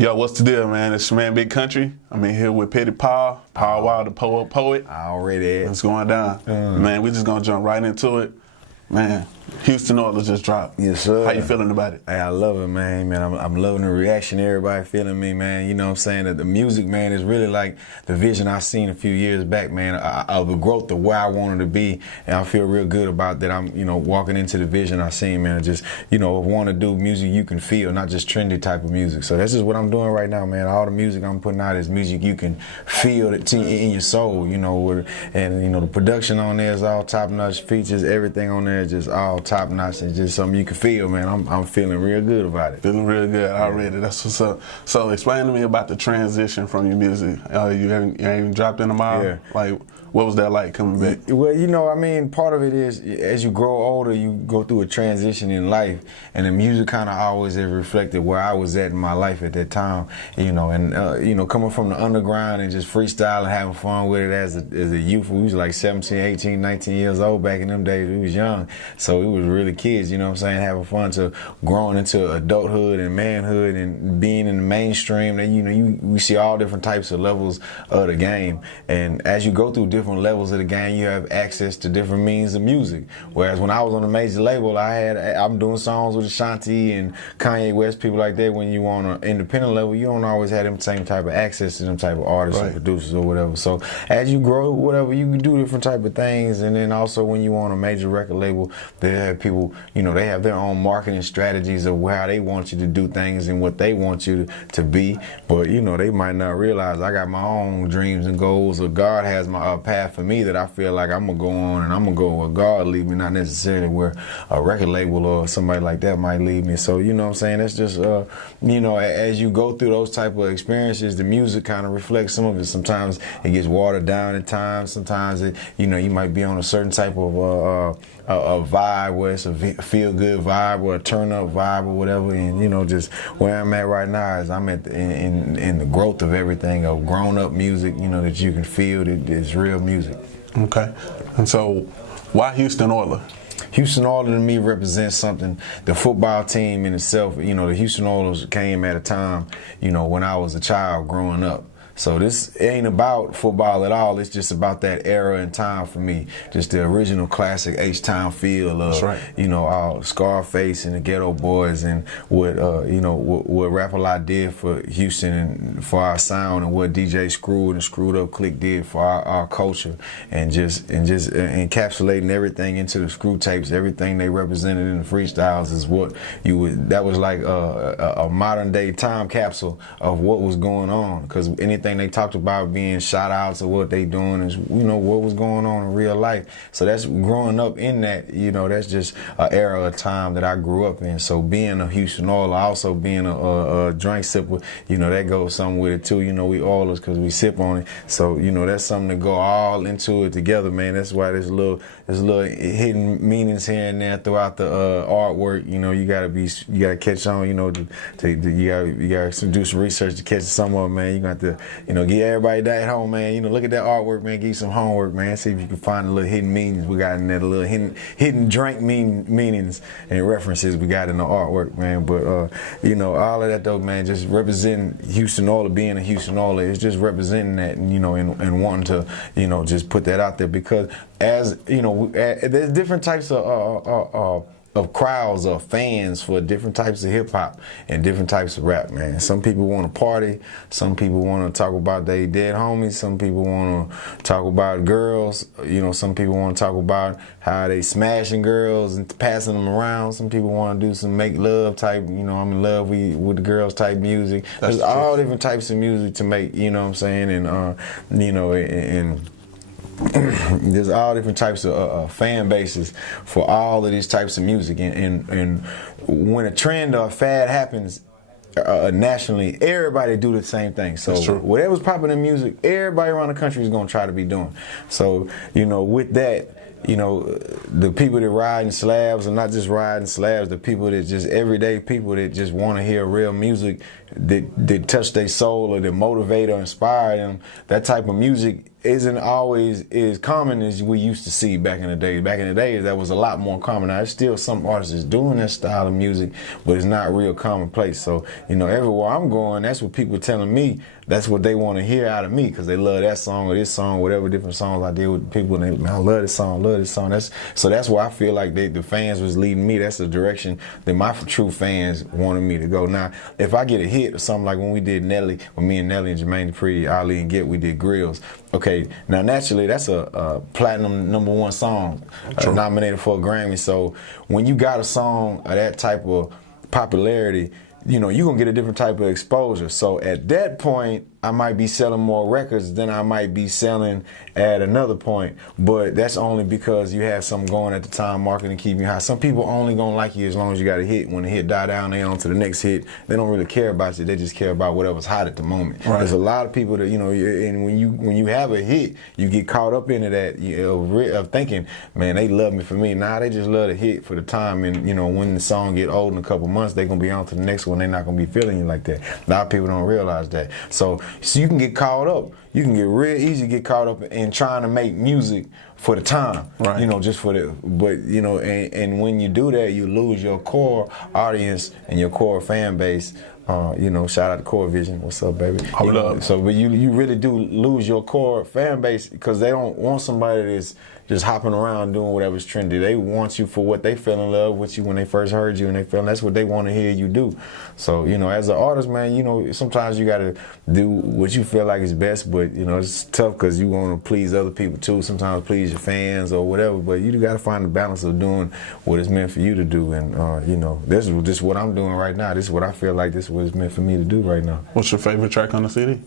Yo, what's the deal, man? It's your man, Big Country. I'm in here with Petty Paul, Paul Wild, the poet. Already. What's going down? Man, we just gonna jump right into it. Man, Houston Oilers just dropped. Yes, sir. How you feeling about it? Hey, I love it, man. I'm loving the reaction. Everybody feeling me, man. You know what I'm saying? That the music, man, is really like the vision I seen a few years back, man, of the growth of where I wanted to be. And I feel real good about that. I'm, walking into the vision I seen, man. Just, want to do music you can feel, not just trendy type of music. So that's just what I'm doing right now, man. All the music I'm putting out is music you can feel it in your soul, and the production on there is all top-notch features. Everything on there is just all top-notch and just something you can feel, man. I'm feeling real good about it. Feeling real good already. That's what's up. So explain to me about the transition from your music. You haven't even dropped in a while? Yeah. Like, what was that like coming back? Well, part of it is as you grow older, you go through a transition in life, and the music kind of always has reflected where I was at in my life at that time, coming from the underground and just freestyling, having fun with it as a youth. We was like 17, 18, 19 years old back in them days. We was young, so it was really kids, having fun to growing into adulthood and manhood and being in the mainstream. And we see all different types of levels of the game, and as you go through different levels of the game, you have access to different means of music. Whereas when I was on a major label, I'm doing songs with Ashanti and Kanye West, people like that. When you on an independent level, you don't always have them same type of access to them type of artists or producers or whatever. So as you grow, whatever, you can do different type of things. And then also when you on a major record label, they have people, they have their own marketing strategies of how they want you to do things and what they want you to be. But they might not realize I got my own dreams and goals, or God has my path for me that I feel like I'm gonna go on, and I'm gonna go where God lead me, not necessarily where a record label or somebody like that might lead me. So that's just as you go through those type of experiences, the music kind of reflects some of it. Sometimes it gets watered down at times. Sometimes you might be on a certain type of a vibe where it's a feel good vibe or a turn up vibe or whatever. And just where I'm at right now is I'm at in the growth of everything, of grown up music, that you can feel that it's real music. Okay. And so why Houston Oilers? Houston Oilers to me represents something. The football team in itself, the Houston Oilers came at a time, when I was a child growing up. So this ain't about football at all. It's just about that era and time for me. Just the original classic H-Town feel of, all Scarface and the Ghetto Boys, and what Rap-A-Lot did for Houston and for our sound, and what DJ Screwed and Screwed Up Click did for our culture, and just encapsulating everything into the screw tapes. Everything they represented in the freestyles is what that was like a modern day time capsule of what was going on, because anything they talked about being shout outs of what they doing is what was going on in real life. So that's growing up in that, that's just an era of time that I grew up in. So being a Houston Oiler, also being a drink sipper, that goes something with it too. We Oilers because we sip on it. So that's something to go all into it together, man. That's why there's little hidden meanings here and there throughout the artwork. You gotta catch on. You gotta do some research to catch some of them, man. You got to give everybody that at home, man. Look at that artwork, man. Give you some homework, man. See if you can find the little hidden meanings we got in there, the little hidden drink meanings and references we got in the artwork, man. But all of that though, man, just representing Houston Oilers, being a Houston Oilers, is just representing that, and wanting to, just put that out there, because as there's different types of crowds or fans for different types of hip hop and different types of rap, man. Some people want to party, some people want to talk about their dead homies, some people want to talk about girls, some people want to talk about how they smashing girls and passing them around. Some people want to do some make love type, I'm in love with the girls type music. There's all different types of music to make, and there's all different types of fan bases for all of these types of music, and when a trend or a fad happens nationally, everybody do the same thing. So whatever's popping in music, everybody around the country is going to try to be doing. So with that, the people that ride in slabs, and not just riding slabs, the people that just everyday people that just want to hear real music that touch their soul or that motivate or inspire them, that type of music isn't always as common as we used to see back in the day. Back in the days, that was a lot more common. Now, there's still some artists that's doing that style of music, but it's not real commonplace. So, you know, everywhere I'm going, that's what people are telling me. That's what they want to hear out of me, because they love that song or this song, whatever different songs I did with people. And they, man, I love this song, love this song. So that's why I feel like the fans was leading me. That's the direction that my true fans wanted me to go. Now, if I get a hit or something like when we did Nelly, when me and Nelly and Jermaine Dupri, Ali and Get, we did Grills. Okay, now naturally that's a platinum #1 song, nominated for a Grammy. So when you got a song of that type of popularity, you know, you're going to get a different type of exposure. So at that point, I might be selling more records than I might be selling at another point. But that's only because you have something going at the time, marketing keeping you high. Some people only going to like you as long as you got a hit. When the hit die down, they on to the next hit. They don't really care about you. They just care about whatever's hot at the moment. Right. There's a lot of people that, you know, and when you have a hit, you get caught up into that, you know, of thinking, man, they love me for me. Nah, they just love the hit for the time. And, you know, when the song get old in a couple months, they're going to be on to the next one. They're not going to be feeling you like that. A lot of people don't realize that. So you can get caught up. You can get real easy to get caught up in trying to make music for the time, right. You know, just for the, but, you know, and when you do that, you lose your core audience and your core fan base. You know, shout out to CoreVizion. What's up, baby? Hold up. So, but you really do lose your core fan base because they don't want somebody that's just hopping around doing whatever's trendy. They want you for what they fell in love with you when they first heard you, and that's what they want to hear you do. So, you know, as an artist, man, you know, sometimes you got to do what you feel like is best, but, you know, it's tough because you want to please other people too, sometimes please your fans or whatever, but you got to find the balance of doing what is meant for you to do. And, you know, this is just what I'm doing right now. This is what I feel like this is what it's meant for me to do right now. What's your favorite track on the CD?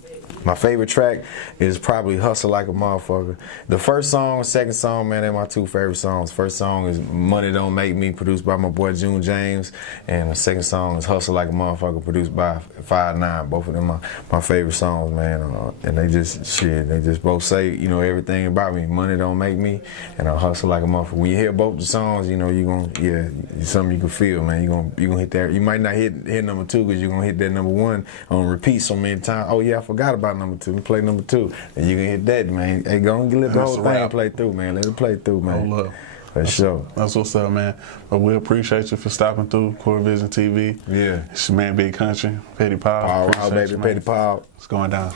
My favorite track is probably Hustle Like a Motherfucker. The first song, second song, man, they're my two favorite songs. First song is Money Don't Make Me, produced by my boy June James. And the second song is Hustle Like a Motherfucker, produced by 5'9". Both of them are my favorite songs, man. And they just both say, you know, everything about me. Money Don't Make Me and I Hustle Like a Motherfucker. When you hear both the songs, you know, it's something you can feel, man. You're gonna hit that. You might not hit #2 because you're gonna hit that #1 on repeat so many times. Oh yeah, I forgot about #2. Play #2, and you can hit that, man. Hey, go and let the whole thing play through, man. Let it play through, man. Hold up. For sure. That's what's up, man. But we appreciate you for stopping through CoreVizion TV. Yeah. It's your man, Big Country, Petty Paul. All right, baby, Petty Paul. It's going down.